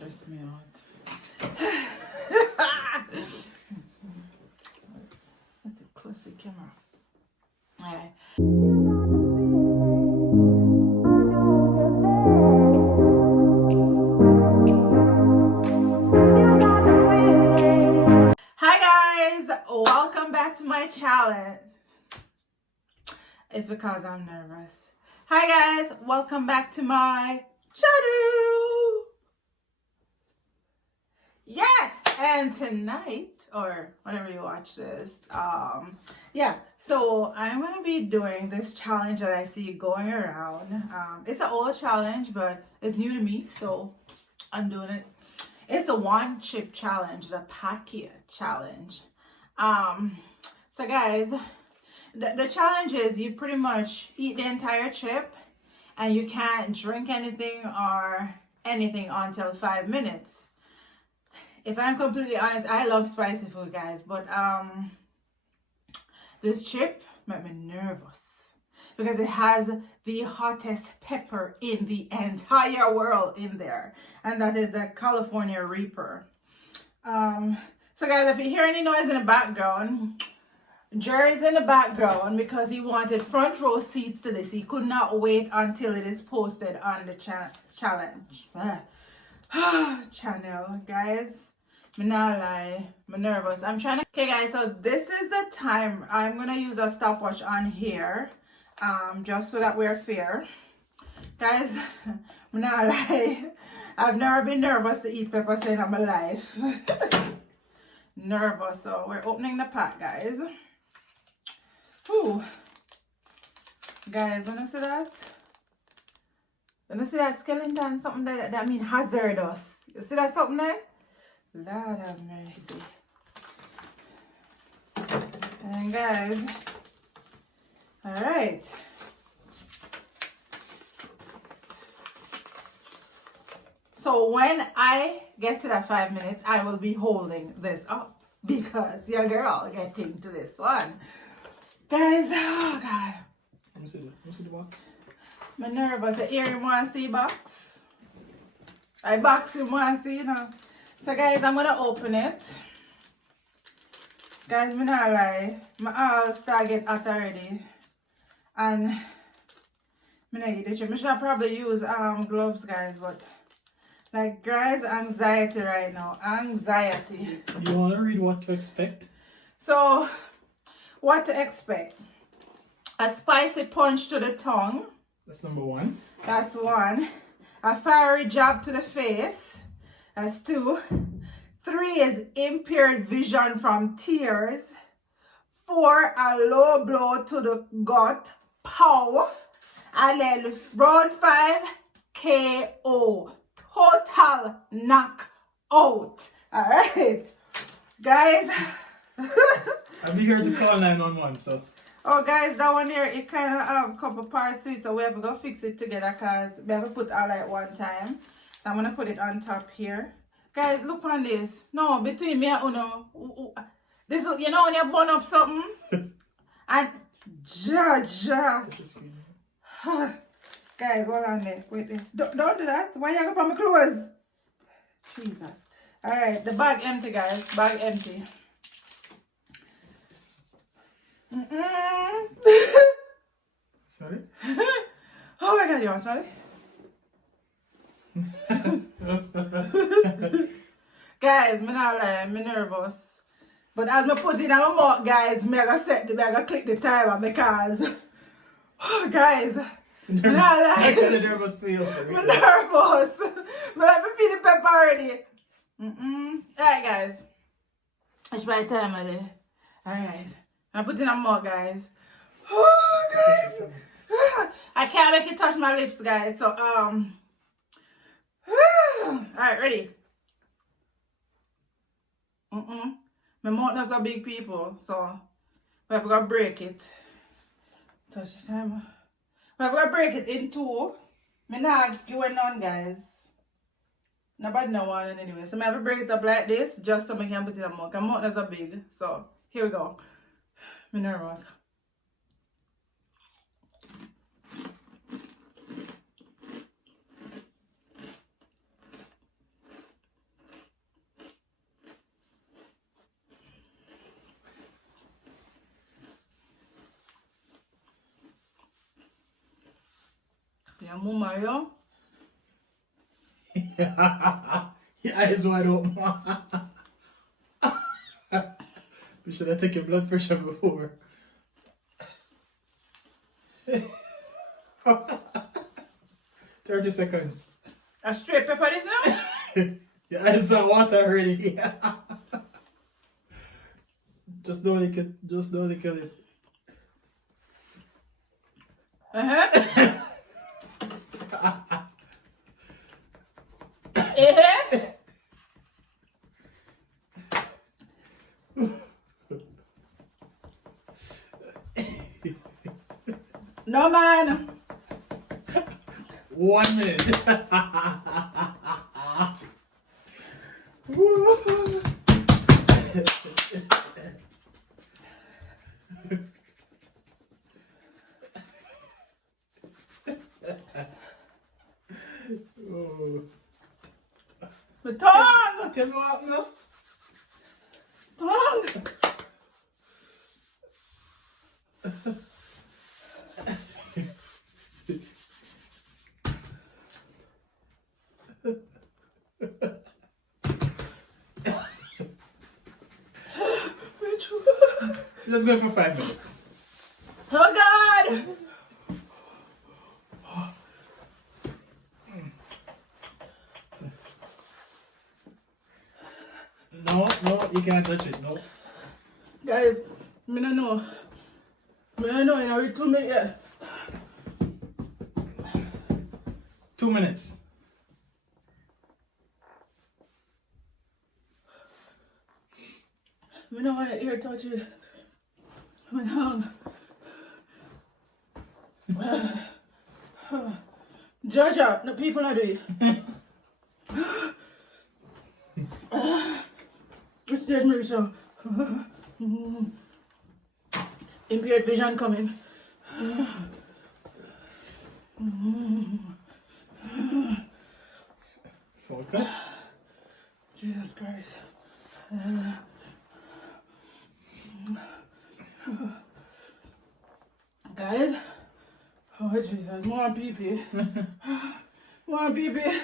stress me out. That's a classic camera. Alright. Hi guys, welcome back to my challenge. It's because I'm nervous. Hi guys, welcome back to my channel. Yes, and tonight, or whenever you watch this, so I'm gonna be doing this challenge that I see going around. It's an old challenge, but it's new to me, so I'm doing it. It's the one chip challenge, the Paqui challenge. So guys, the challenge is you pretty much eat the entire chip and you can't drink anything or anything until 5 minutes. If I'm completely honest, I love spicy food, guys, but this chip made me nervous because it has the hottest pepper in the entire world in there, and that is the California Reaper. So guys, if you hear any noise in the background, Jerry's in the background because he wanted front row seats to this. He could not wait until it is posted on the challenge. Channel, guys. I'm not lie, I'm nervous. I'm trying to. Okay, guys, so this is the time. I'm gonna use a stopwatch on here, just so that we're fair. Guys, I'm not lie. I've never been nervous to eat pepper in my life. Nervous, so we're opening the pack, guys. Ooh. Guys, wanna see that? Wanna see that skeleton? Something that means hazardous. You see that something there? Lord have mercy. And guys, all right. So when I get to that 5 minutes, I will be holding this up because your girl getting to this one. Guys, oh God. Let me see the box. I'm nervous. Here you want to see box? I box him want to see, you know. So guys, I'm gonna open it. Guys, I'm not lie. My all start get hot already. And I should probably use gloves, guys, but like guys, anxiety right now. Anxiety. You wanna read what to expect? So what to expect? A spicy punch to the tongue. That's number one. That's one. A fiery jab to the face. That's 2. 3 is impaired vision from tears. 4, a low blow to the gut. Pow. And then round 5, KO. Total knockout. Alright. Guys. I'll be here to call 911, so. Oh guys, that one here, it kind of have a couple parts to it, so we have to go fix it together because we have to put all at one time. So I'm going to put it on top here. Guys, look on this. No, between me and Uno. This, you know when you burn up something? And ja. Guys, hold on there. Wait there. Don't do that. Why you going to put my clothes? Jesus. Alright, the bag empty, guys. Bag empty. Sorry? Oh my God, you want sorry? Guys, I'm not lying, I'm nervous. But as I put it in my mouth, guys, I'm gonna click the timer because, oh, guys, I'm not lying. I kind of nervous feel. I'm nervous. I'm feeling pepper already. Alright, guys. It's my time already. Alright. I put it in my mouth, guys. Oh, guys. I can't make it touch my lips, guys. So, alright, ready? My mouth is a big people, so we have to break it. Touch the timer. We have to break it in 2. Me not going on, guys. Nobody know one anyway. So I have to break it up like this, just so I can put it in my mouth. My mouth is a big, so here we go. I'm nervous. I'm Mario. Your eyes wide open. We should have taken blood pressure before. 30 seconds. A straight pepper this now? Your eyes are water already. Just don't lick it. Just don't lick it. No man. 1 minute. Oh. My tongue. Tell me what happened now. Tongue. Let's go for 5 minutes. Oh God. No, you can't touch it. No. Guys, me no know. Me no know, you know, it's 2 minutes yet. 2 minutes. Me no want to ear touch it. My tongue. Georgia, the people are doing. Stage me so. Impaired vision coming. Focus. Jesus Christ. Guys, oh Jesus, more pee-pee. More pee-pee.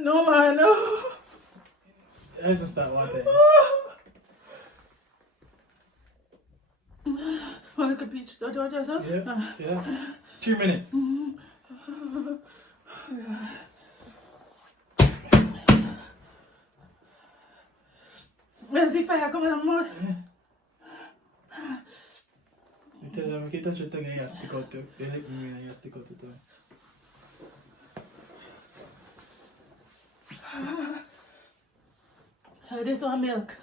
No man, no. Let's just start water. Want to peach, Georgia, sir? Yeah. 3 minutes. Let's see fire coming out more. You tell them, you touch your tongue and you have to stick out too. They like me and you have to stick out the tongue. This one milk.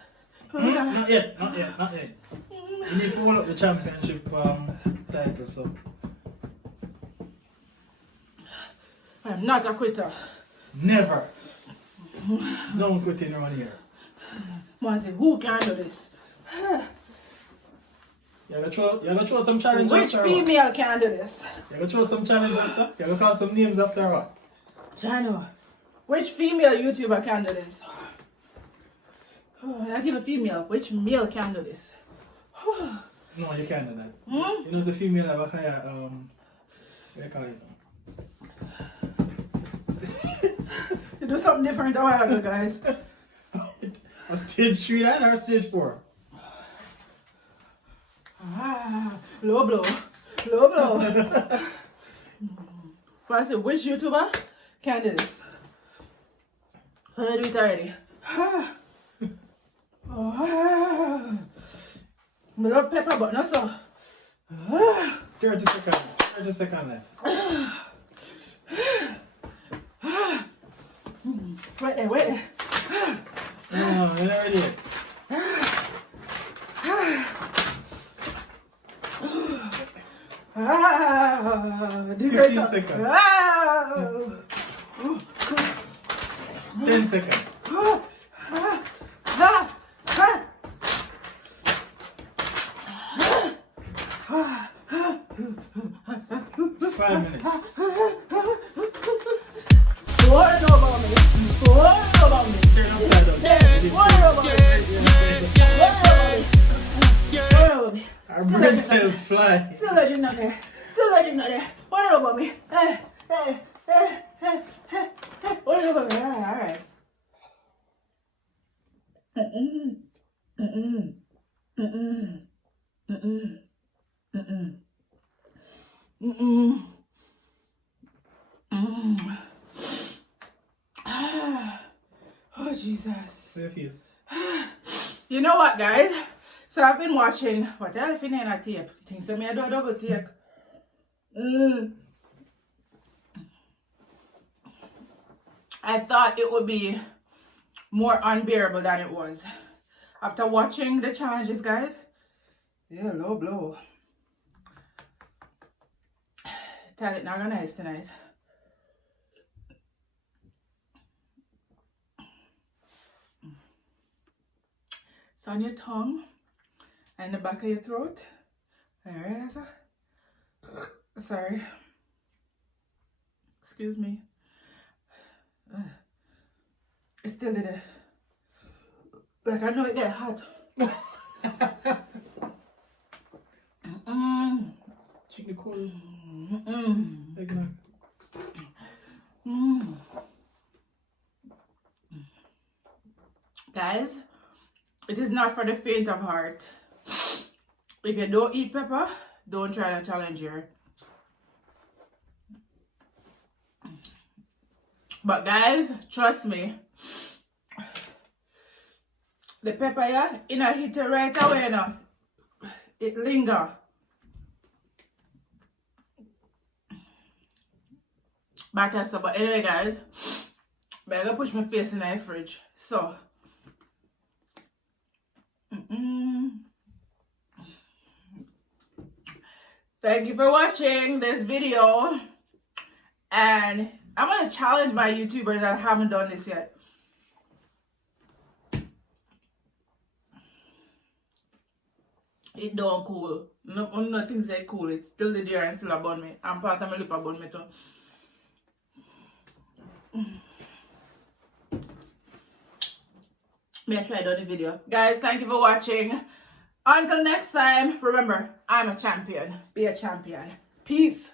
Not yet. You need to hold up the championship title, so. I'm not a quitter. Never. No one quitting around here. Man say, who can do this? You gonna throw some challenge Which after female can do this? You gonna throw some challenge after? You gonna call some names after what? Chano, which female YouTuber can do this? Oh, not even female. Which male can do this? No, you can't do that. Hmm? You know, it's a female have a higher, what do you call it? You do something different a while ago, guys. A stage 3 and or stage 4? Low blow. Low blow. But I said, which YouTuber can do this? I'm gonna do it already. I love pepper, but not so. 30 seconds. 30 seconds left. Wait there. No, you're not ready yet. 15 seconds. 10 seconds. 5 minutes. What about me? What about me? Turn upside down. What about me? What about me? What about me? Our Still brain legend, cells fly. Still legend not there. Still legend not there. What about me? What about me? Alright. Mm-mm. Mm-mm. Mm-mm. Mm-mm. Mm-mm. Mm-mm. Mm. Oh, Jesus. How you feel? You know what, guys? So I've been watching, what else in a tape? Things so me I do a double take. I thought it would be more unbearable than it was. After watching the challenges, guys. Yeah, low blow. Tell it not gonna nice tonight. It's on your tongue and the back of your throat. Alright, sorry. Excuse me. It still did it. Like I know it get hot. Check the cold. Guys, it is not for the faint of heart. If you don't eat pepper, don't try to challenge here. But guys, trust me, the pepper here, you know, hit it right away, you know. It linger. But anyway, guys, I'm gonna push my face in the fridge. So, thank you for watching this video, and I'm gonna challenge my YouTubers that haven't done this yet. It don't cool. Nothing say cool. It's still the deer and still about me. I'm part of my lip about me too. May I try down the video. Guys, thank you for watching. Until next time, remember, I'm a champion. Be a champion. Peace.